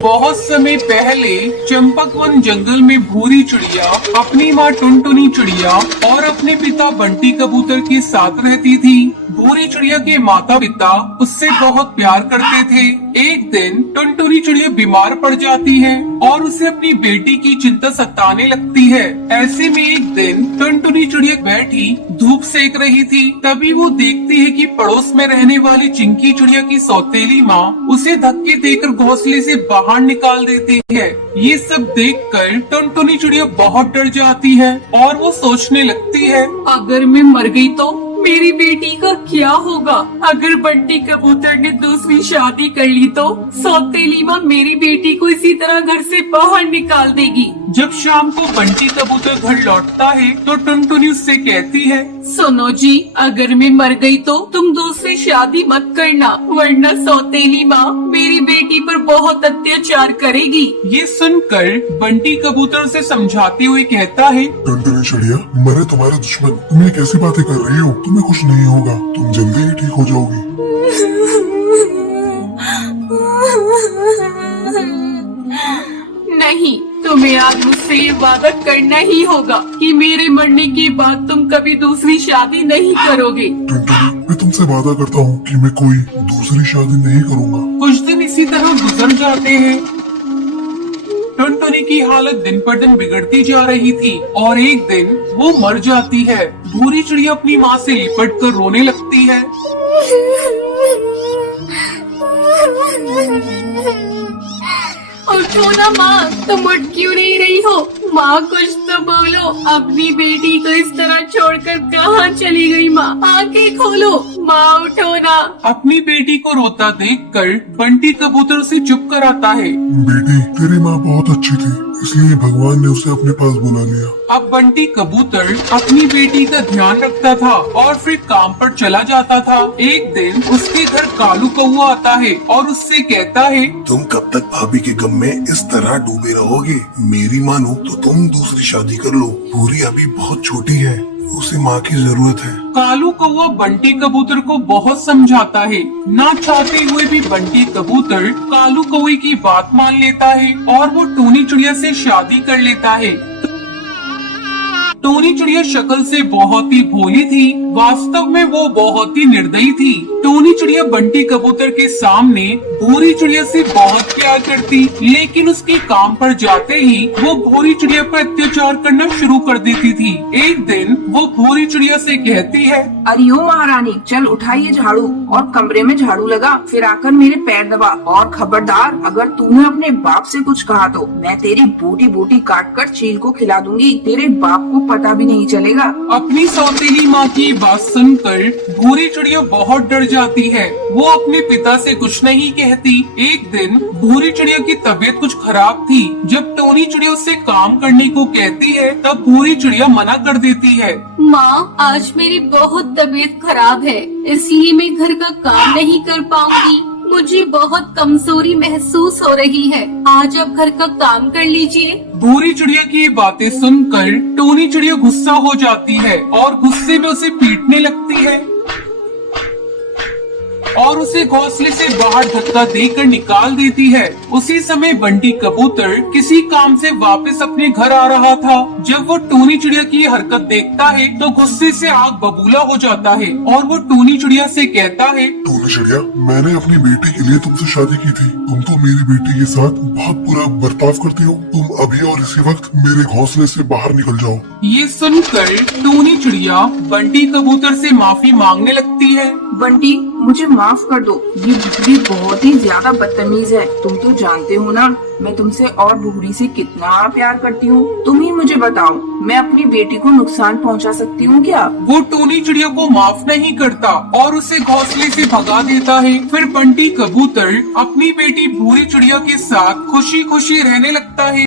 बहुत समय पहले चंपकवन जंगल में भूरी चिड़िया अपनी माँ टुनटुनी चिड़िया और अपने पिता बंटी कबूतर के साथ रहती थी। भूरी चिड़िया के माता पिता उससे बहुत प्यार करते थे। एक दिन टुनटुनी चिड़िया बीमार पड़ जाती है और उसे अपनी बेटी की चिंता सताने लगती है। ऐसे में एक दिन टुनटुनी चिड़िया बैठी धूप सेक रही थी, तभी वो देखती है कि पड़ोस में रहने वाली चिंकी चिड़िया की सौतेली माँ उसे धक्के देकर घोंसले से बाहर निकाल देती है। ये सब देखकर टुनटुनी चिड़िया बहुत डर जाती है और वो सोचने लगती है, अगर मैं मर गई तो मेरी बेटी का क्या होगा? अगर बंटी कबूतर ने दूसरी शादी कर ली तो सौतेली माँ मेरी बेटी को इसी तरह घर से बाहर निकाल देगी। जब शाम को बंटी कबूतर घर लौटता है तो टुनटुनी उससे कहती है, सुनो जी, अगर मैं मर गई तो तुम दूसरी शादी मत करना, वरना सौतेली माँ मेरी बेटी पर बहुत अत्याचार करेगी। ये सुनकर बंटी कबूतर से समझाते हुए कहता है, टुनटुनी चिड़िया, मरे तुम्हारे दुश्मन, तुम ये कैसी बातें कर रही हो? तुम्हें कुछ नहीं होगा, तुम जल्दी ही ठीक हो जाओगी। नहीं, तुम्हें आज मुझसे ये वादा करना ही होगा कि मेरे मरने के बाद तुम कभी दूसरी शादी नहीं करोगे। टुनटुनी, मैं तुमसे वादा करता हूँ कि मैं कोई दूसरी शादी नहीं करूँगा। कुछ दिन इसी तरह गुजर जाते हैं। टुनटुनी की हालत दिन पर दिन बिगड़ती जा रही थी और एक दिन वो मर जाती है। भूरी चिड़िया अपनी माँ से लिपट कर रोने लगती है। उठो ना माँ, तुम उठ क्यों नहीं रही हो? माँ कुछ तो बोलो, अपनी बेटी को इस तरह छोड़कर कहाँ चली गई? माँ आंखें खोलो, माँ उठो ना। अपनी बेटी को रोता देखकर बंटी कबूतर उसे चुप कराता है। बेटी, तेरी माँ बहुत अच्छी थी, इसलिए भगवान ने उसे अपने पास बुला लिया। अब बंटी कबूतर अपनी बेटी का ध्यान रखता था और फिर काम पर चला जाता था। एक दिन उसके घर कालू कौआ आता है और उससे कहता है, तुम कब तक भाभी के गम में इस तरह डूबे रहोगे? मेरी मानो तो तुम दूसरी शादी कर लो। पूरी अभी बहुत छोटी है, उसे माँ की जरूरत है। कालू कौआ बंटी कबूतर को बहुत समझाता है। ना चाहते हुए भी बंटी कबूतर कालू कौए की बात मान लेता है और वो टूनी चिड़िया से शादी कर लेता है। टूनी चिड़िया शक्ल से बहुत ही भोली थी, वास्तव में वो बहुत ही निर्दयी थी। टूनी चिड़िया बंटी कबूतर के सामने भूरी चिड़िया से बहुत प्यार करती, लेकिन उसके काम पर जाते ही वो भूरी चिड़िया पर अत्याचार करना शुरू कर देती थी। एक दिन वो भूरी चिड़िया से कहती है, अरे ओ महारानी, चल उठाइए झाड़ू और कमरे में झाड़ू लगा, फिर आकर मेरे पैर दबा, और खबरदार अगर तूने अपने बाप से कुछ कहा तो मैं तेरी बोटी बोटी काट कर चील को खिला दूंगी, तेरे बाप को पता भी नहीं चलेगा। अपनी सौतेली माँ की बात सुनकर भूरी चिड़िया बहुत डर जाती है। वो अपने पिता से कुछ नहीं कहती। एक दिन भूरी चिड़िया की तबीयत कुछ खराब थी। जब टूनी चिड़िया उससे काम करने को कहती है तब भूरी चिड़िया मना कर देती है। माँ, आज मेरी बहुत तबीयत खराब है, इसलिए मैं घर का काम नहीं कर पाऊंगी। मुझे बहुत कमजोरी महसूस हो रही है, आज आप घर का काम कर लीजिए। भूरी चिड़िया की बातें सुनकर टूनी चिड़िया गुस्सा हो जाती है और गुस्से में उसे पीटने लगती है और उसे घोंसले से बाहर धक्का देकर निकाल देती है। उसी समय बंटी कबूतर किसी काम से वापस अपने घर आ रहा था। जब वो टूनी चिड़िया की हरकत देखता है तो गुस्से से आग बबूला हो जाता है और वो टूनी चिड़िया से कहता है, टूनी चिड़िया, मैंने अपनी बेटी के लिए तुमसे शादी की थी, तुम तो मेरी बेटी के साथ बहुत बुरा बर्ताव करती हो। तुम अभी और इसी वक्त मेरे घोंसले से बाहर निकल जाओ। ये सुनकर टूनी चिड़िया बंटी कबूतर से माफी मांगने लगती है। बंटी, मुझे माफ कर दो, ये भूरी बहुत ही ज्यादा बदतमीज है। तुम तो जानते हो ना मैं तुमसे और भूरी से कितना प्यार करती हूँ। तुम ही मुझे बताओ, मैं अपनी बेटी को नुकसान पहुँचा सकती हूँ क्या? वो टूनी चिड़िया को माफ नहीं करता और उसे घोंसले से भगा देता है। फिर बंटी कबूतर अपनी बेटी भूरी चिड़िया के साथ खुशी खुशी रहने लगता है।